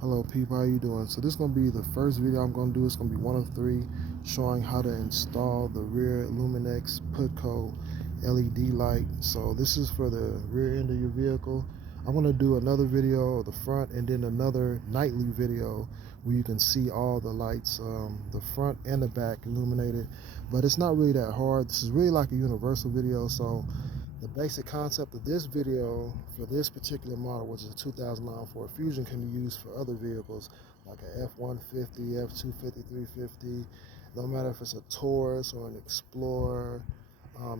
Hello people, how you doing? So this is going to be the first video I'm going to do. It's going to be one of three showing how to install the rear Luminix Putco LED light. So this is for the rear end of your vehicle. I'm going to do another video of the front and then another nightly video where you can see all the lights, the front and the back illuminated. But it's not really that hard. This is really like a universal video. So the basic concept of this video for this particular model, which is a 2009 Ford Fusion, can be used for other vehicles like an F-150, F-250, 350. No matter if it's a Taurus or an Explorer,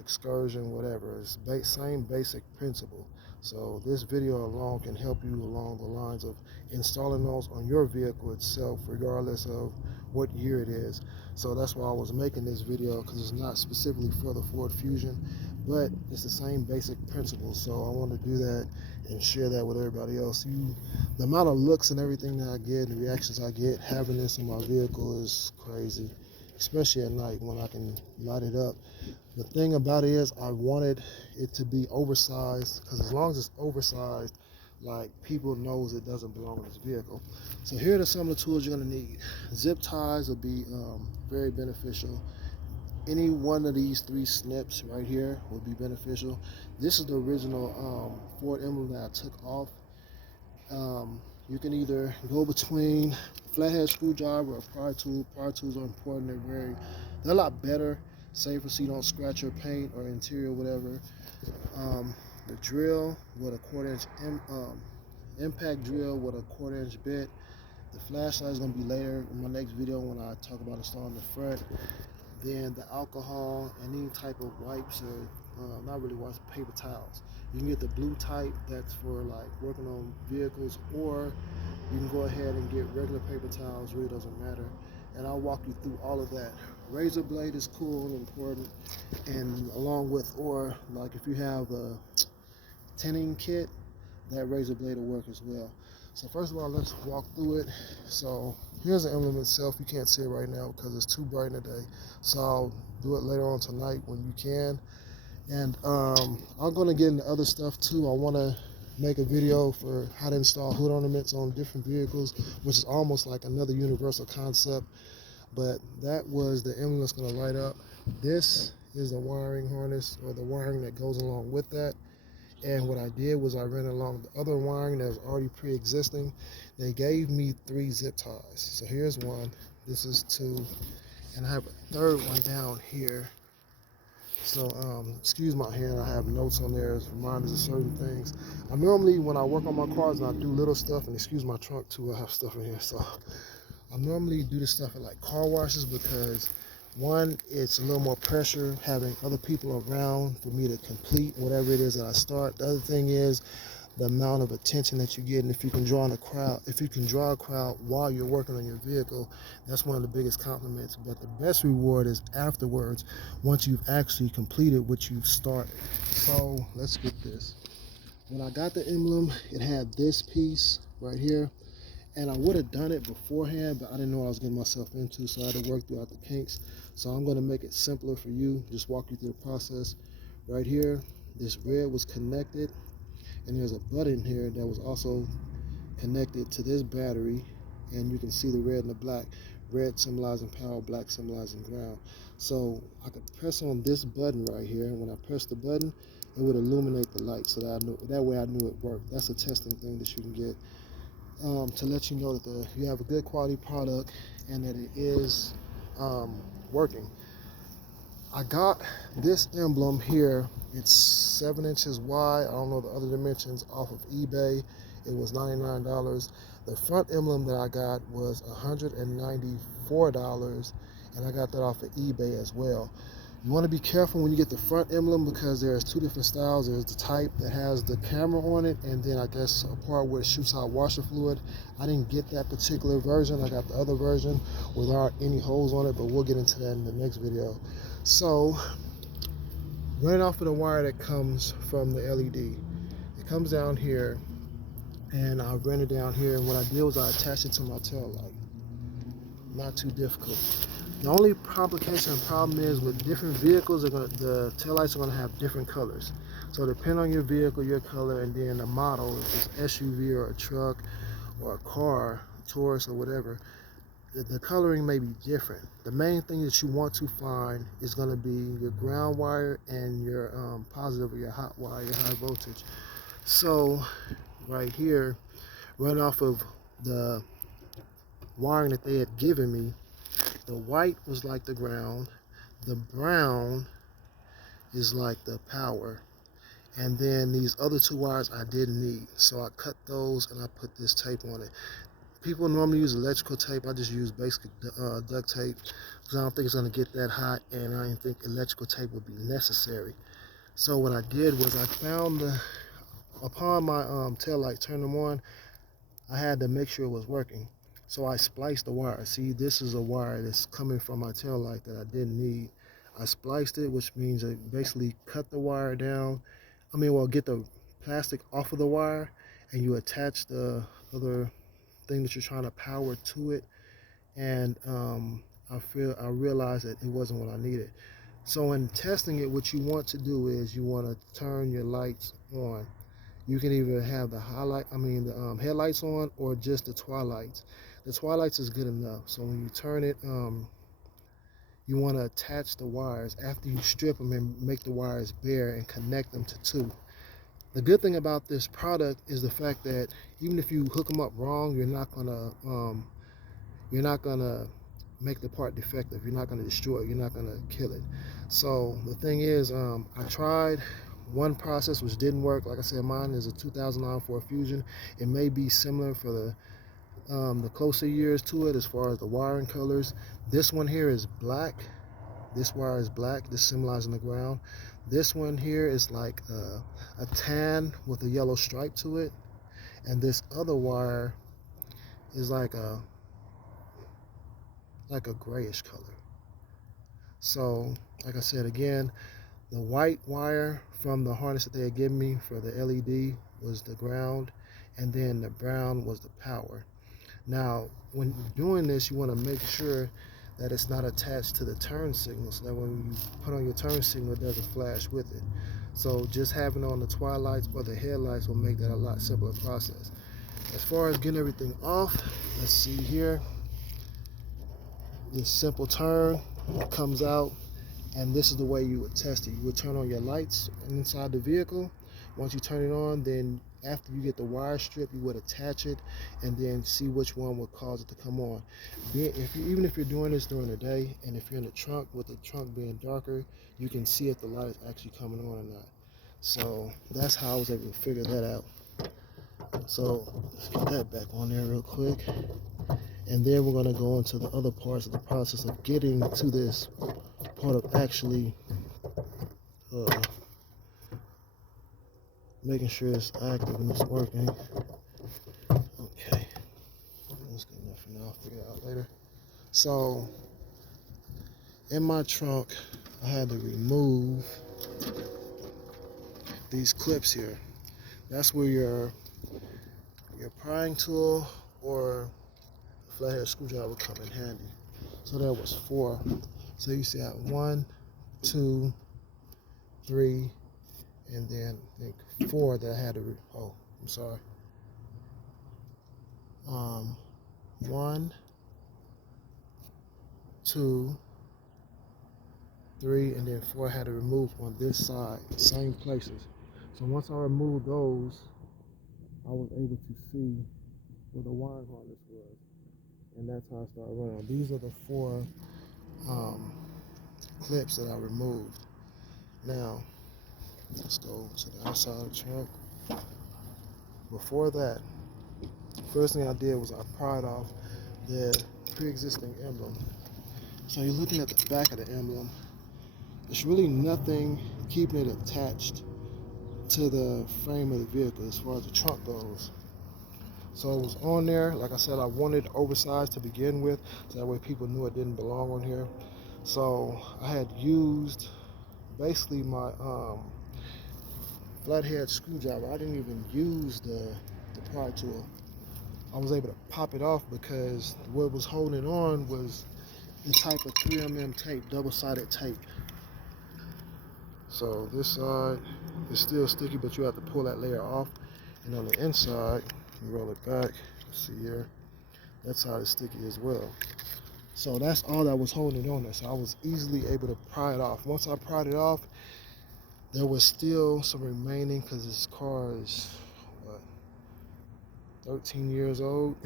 Excursion, whatever. It's same basic principle. So this video alone can help you along the lines of installing those on your vehicle itself, regardless of what year it is. So that's why I was making this video, because it's not specifically for the Ford Fusion, but it's the same basic principles. So I want to do that and share that with everybody else. The amount of looks and everything that I get, the reactions I get having this in my vehicle is crazy, especially at night when I can light it up. The thing about it is I wanted it to be oversized, because as long as it's oversized, like, people knows it doesn't belong in this vehicle. So here are some of the tools you're going to need. Zip ties will be very beneficial. Any one of these three snips right here would be beneficial. This is the original Ford emblem that I took off. You can either go between flathead screwdriver or pry tool. Pry tools are important. They're a lot better, safer, so you don't scratch your paint or interior, whatever. The drill with a 1/4 inch impact drill with a 1/4 inch bit. The flashlight is going to be later in my next video when I talk about installing the front. Then the alcohol and any type of wipes, or not really wipes, paper towels. You can get the blue type, that's for like working on vehicles, or you can go ahead and get regular paper towels, really doesn't matter. And I'll walk you through all of that. Razor blade is cool and important, and along with, or like if you have a tinning kit, that razor blade will work as well. So first of all, let's walk through it. So here's the emblem itself. You can't see it right now because it's too bright in the day. So I'll do it later on tonight when you can. And I'm gonna get into other stuff too. I wanna make a video for how to install hood ornaments on different vehicles, which is almost like another universal concept. But that was the emblem that's gonna light up. This is the wiring harness, or the wiring that goes along with that. And what I did was I ran along the other wiring that was already pre-existing. They gave me 3 zip ties. So here's one, this is 2, and I have a third one down here. So excuse my hand, I have notes on there as reminders of certain things. I normally, when I work on my cars and I do little stuff, and excuse my trunk too, I have stuff in here. So I normally do this stuff at like car washes, because one, it's a little more pressure having other people around for me to complete whatever it is that I start. The other thing is the amount of attention that you get, and if you can draw in a crowd, if you can draw a crowd while you're working on your vehicle, that's one of the biggest compliments. But the best reward is afterwards, once you've actually completed what you've started. So let's get this. When I got the emblem, it had this piece right here, and I would have done it beforehand, but I didn't know what I was getting myself into, so I had to work throughout the kinks. So I'm going to make it simpler for you, just walk you through the process. Right here, this red was connected, and there's a button here that was also connected to this battery, and you can see the red and the black. Red symbolizing power, black symbolizing ground. So I could press on this button right here, and when I press the button, it would illuminate the light, so that way I knew it worked. That's a testing thing that you can get to let you know that you have a good quality product and that it is working. I got this emblem here. It's 7 inches wide. I don't know the other dimensions, off of eBay. It was $99. The front emblem that I got was $194, and I got that off of eBay as well. You want to be careful when you get the front emblem, because there's 2 different styles. There's the type that has the camera on it, and then I guess a part where it shoots out washer fluid. I didn't get that particular version. I got the other version without any holes on it, but we'll get into that in the next video. So, running off of the wire that comes from the LED, it comes down here, and I ran it down here, and what I did was I attached it to my tail light. Not too difficult. The only complication and problem is with different vehicles, the taillights are going to have different colors. So depending on your vehicle, your color, and then the model, if it's SUV or a truck or a car, Taurus or whatever, the coloring may be different. The main thing that you want to find is going to be your ground wire and your positive or your hot wire, your high voltage. So right here, run off of the wiring that they had given me, the white was like the ground, the brown is like the power, and then these other two wires I didn't need, so I cut those and I put this tape on it. People normally use electrical tape. I just use basic duct tape because I don't think it's going to get that hot, and I didn't think electrical tape would be necessary. So what I did was I found upon my tail light, turn them on, I had to make sure it was working. So I spliced the wire. See, this is a wire that's coming from my tail light that I didn't need. I spliced it, which means I basically cut the wire down. Get the plastic off of the wire, and you attach the other thing that you're trying to power to it. And I realized that it wasn't what I needed. So in testing it, what you want to do is you want to turn your lights on. You can either have the headlights on or just the twilights. The twilights is good enough. So when you turn it, you want to attach the wires after you strip them and make the wires bare and connect them to two. The good thing about this product is the fact that even if you hook them up wrong, you're not gonna make the part defective. You're not gonna destroy it. You're not gonna kill it. So the thing is, I tried one process which didn't work. Like I said, mine is a 2009 Ford Fusion. It may be similar for the closer years to it as far as the wiring colors. This one here is black. This wire is black. This symbolizing the ground. This one here is like a tan with a yellow stripe to it, and this other wire is like a grayish color. So like I said again, the white wire from the harness that they had given me for the LED was the ground, and then the brown was the power. Now when doing this, you want to make sure that it's not attached to the turn signal, so that when you put on your turn signal, it doesn't flash with it. So just having it on the twilights or the headlights will make that a lot simpler process. As far as getting everything off, let's see here. This simple turn comes out, and this is the way you would test it. You would turn on your lights inside the vehicle. Once you turn it on, then after you get the wire strip, you would attach it and then see which one would cause it to come on. Even if you're doing this during the day, and if you're in the trunk, with the trunk being darker, you can see if the light is actually coming on or not. So that's how I was able to figure that out. So let's get that back on there real quick. And then we're going to go into the other parts of the process of getting to this part of actually making sure it's active and it's working. Okay, that's good enough for now. I'll figure it out later. So in my trunk, I had to remove these clips here. That's where your prying tool or flathead screwdriver would come in handy. So there was 4. So you see I have 1, 2, 3, and then I think 4 that I had to I'm sorry. 1, 2, 3, and then 4 I had to remove on this side, same places. So once I removed those, I was able to see where the wiring harness was, and that's how I started running. These are the 4 clips that I removed. Now let's go to the outside of the trunk. Before that, first thing I did was I pried off the pre-existing emblem. So you're looking at the back of the emblem. There's really nothing keeping it attached to the frame of the vehicle as far as the trunk goes. So it was on there. Like I said, I wanted it oversized to begin with, so that way people knew it didn't belong on here. So I had used basically my flathead screwdriver. I didn't even use the pry tool. I was able to pop it off because what was holding it on was the type of 3mm tape, double-sided tape. So this side is still sticky, but you have to pull that layer off. And on the inside, you roll it back, See here, that's how it's sticky as well. So that's all that was holding it on there. So I was easily able to pry it off. Once I pried it off, there was still some remaining because this car is, what, 13 years old.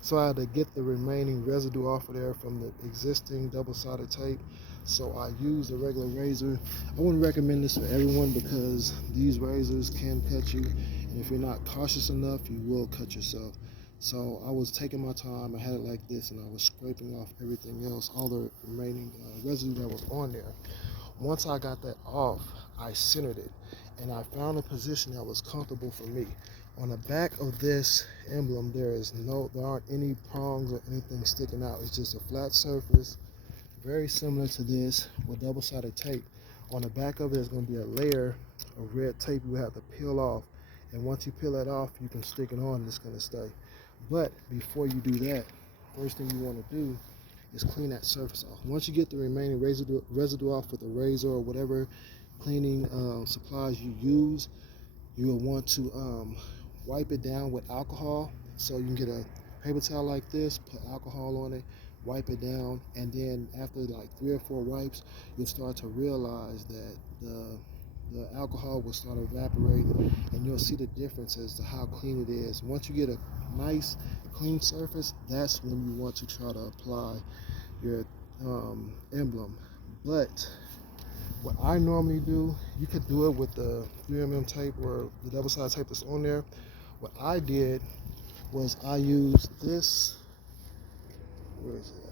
So I had to get the remaining residue off of there from the existing double-sided tape. So I used a regular razor. I wouldn't recommend this for everyone because these razors can cut you, and if you're not cautious enough, you will cut yourself. So I was taking my time. I had it like this, and I was scraping off everything else, all the remaining residue that was on there. Once I got that off, I centered it, and I found a position that was comfortable for me. On the back of this emblem, there aren't any prongs or anything sticking out. It's just a flat surface, very similar to this with double-sided tape. On the back of it is going to be a layer of red tape you have to peel off, and once you peel it off, you can stick it on and it's going to stay. But before you do that, first thing you want to do is clean that surface off. Once you get the remaining residue off with a razor or whatever cleaning supplies you use, you will want to wipe it down with alcohol. So you can get a paper towel like this, put alcohol on it, wipe it down, and then after like 3 or 4 wipes, you'll start to realize that the alcohol will start evaporating, and you'll see the difference as to how clean it is. Once you get a nice clean surface, that's when you want to try to apply your emblem. But what I normally do, you could do it with the 3mm tape or the double-sided tape that's on there. What I did was I used this, where is it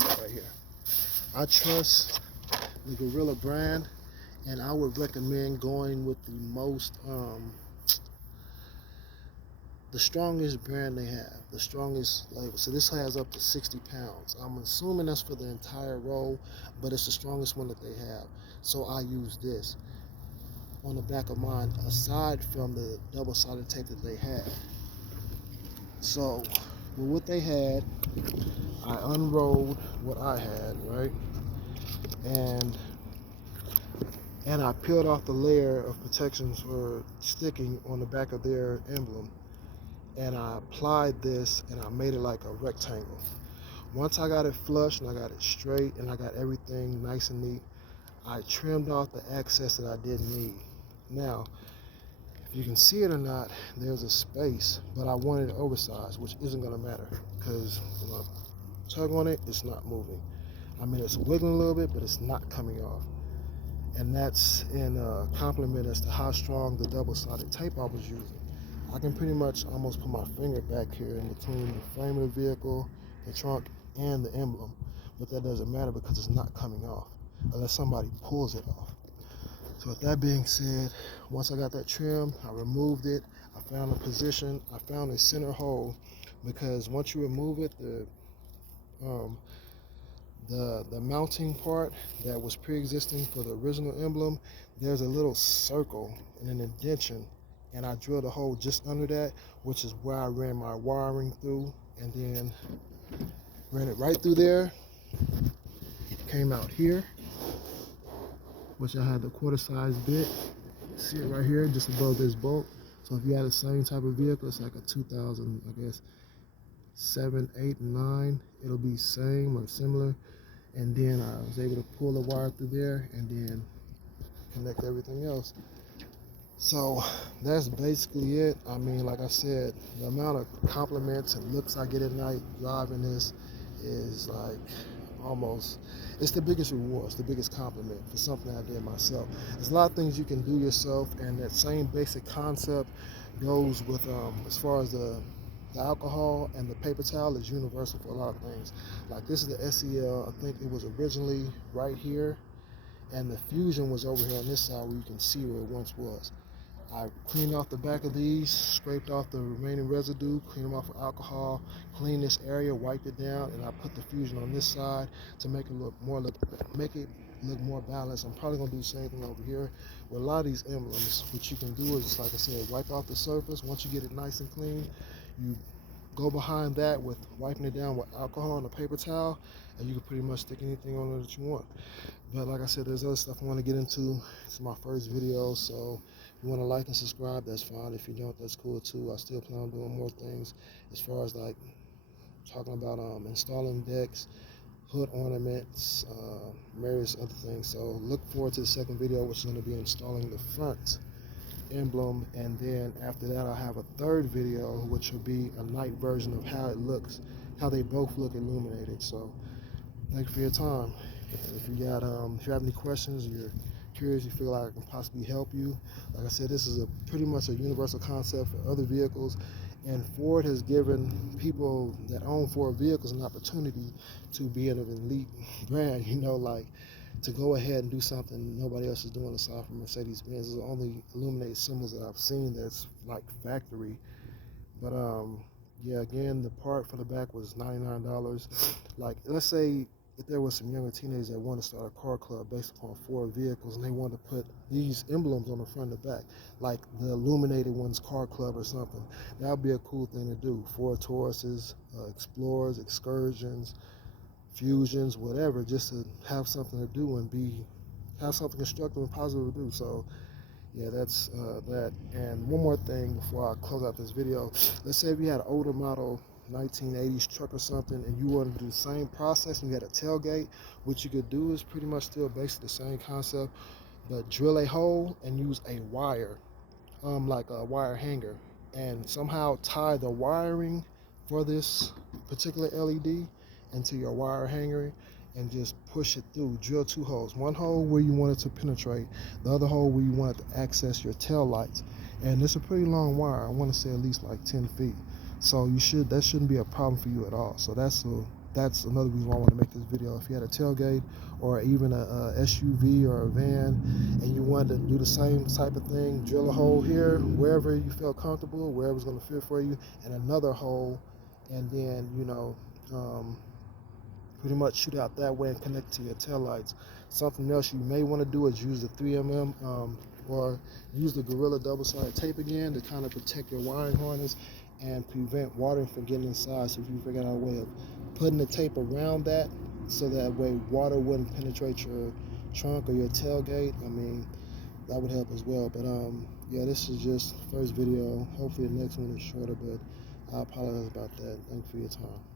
at? Right here. I trust the Gorilla brand, and I would recommend going with the most, the strongest brand they have, the strongest label. So this has up to 60 pounds. I'm assuming that's for the entire roll, but it's the strongest one that they have. So I use this on the back of mine, aside from the double-sided tape that they had. So with what they had, I unrolled what I had, right? And I peeled off the layer of protections for sticking on the back of their emblem. And I applied this and I made it like a rectangle. Once I got it flush and I got it straight and I got everything nice and neat, I trimmed off the excess that I didn't need. Now, if you can see it or not, there's a space, but I wanted it oversized, which isn't gonna matter because when I tug on it, it's not moving. I mean, it's wiggling a little bit, but it's not coming off. And that's in compliment as to how strong the double-sided tape I was using. I can pretty much almost put my finger back here in between the frame of the vehicle, the trunk, and the emblem, but that doesn't matter because it's not coming off unless somebody pulls it off. So with that being said, once I got that trim, I removed it. I found a position. I found a center hole because once you remove it, the mounting part that was pre-existing for the original emblem, there's a little circle and an indentation, and I drilled a hole just under that, which is where I ran my wiring through, and then ran it right through there. Came out here, which I had the quarter-size bit. See it right here, just above this bolt. So if you had the same type of vehicle, it's like a 2000, I guess, 7, 8, 9. It'll be same or similar. And then I was able to pull the wire through there and then connect everything else. So that's basically it. I mean, like I said, the amount of compliments and looks I get at night driving this is like almost, it's the biggest reward, it's the biggest compliment for something I did myself. There's a lot of things you can do yourself, and that same basic concept goes with as far as the alcohol and the paper towel is universal for a lot of things. Like this is the SEL, I think it was originally right here, and the Fusion was over here on this side where you can see where it once was. I cleaned off the back of these, scraped off the remaining residue, cleaned them off with alcohol, cleaned this area, wiped it down, and I put the Fusion on this side to make it look more balanced. I'm probably gonna do the same thing over here with a lot of these emblems. What you can do is, like I said, wipe off the surface. Once you get it nice and clean, you go behind that with wiping it down with alcohol and a paper towel, and you can pretty much stick anything on there that you want. But like I said, there's other stuff I want to get into. It's my first video, so if you want to like and subscribe, that's fine. If you don't, that's cool too. I still plan on doing more things as far as like talking about installing decks, hood ornaments, various other things. So look forward to the second video, which is going to be installing the front emblem, and then after that I'll have a third video which will be a night version of how it looks, how they both look illuminated. So thank you for your time. If you have any questions, you're curious, you feel like I can possibly help you, like I said, this is pretty much a universal concept for other vehicles, and Ford has given people that own Ford vehicles an opportunity to be an elite brand, like to go ahead and do something nobody else is doing aside from Mercedes-Benz. It's the only illuminated symbols that I've seen that's like factory. But yeah, again, the part for the back was $99. Like, let's say if there was some younger teenagers that want to start a car club based upon Ford vehicles, and they want to put these emblems on the front and the back, like the illuminated ones car club or something, that would be a cool thing to do. Ford Tauruses, Explorers, Excursions, Fusions, whatever, just to have something to do and have something constructive and positive to do. So yeah, that's that. And one more thing before I close out this video. Let's say if you had an older model 1980s truck or something, and you wanted to do the same process and you had a tailgate, what you could do is pretty much still basically the same concept, but drill a hole and use a wire, like a wire hanger, and somehow tie the wiring for this particular LED into your wire hanger and just push it through. Drill two holes. One hole where you want it to penetrate, the other hole where you want it to access your tail lights. And it's a pretty long wire. I want to say at least like 10 feet. So that shouldn't be a problem for you at all. So that's another reason why I want to make this video. If you had a tailgate or even a SUV or a van and you wanted to do the same type of thing, drill a hole here, wherever you feel comfortable, wherever's going to fit for you, and another hole, and then, pretty much shoot out that way and connect to your taillights. Something else you may want to do is use the 3mm or use the Gorilla double-sided tape again to kind of protect your wiring harness and prevent water from getting inside. So if you figure out a way of putting the tape around that so that way water wouldn't penetrate your trunk or your tailgate, that would help as well. But yeah, this is just the first video. Hopefully the next one is shorter, but I apologize about that. Thanks for your time.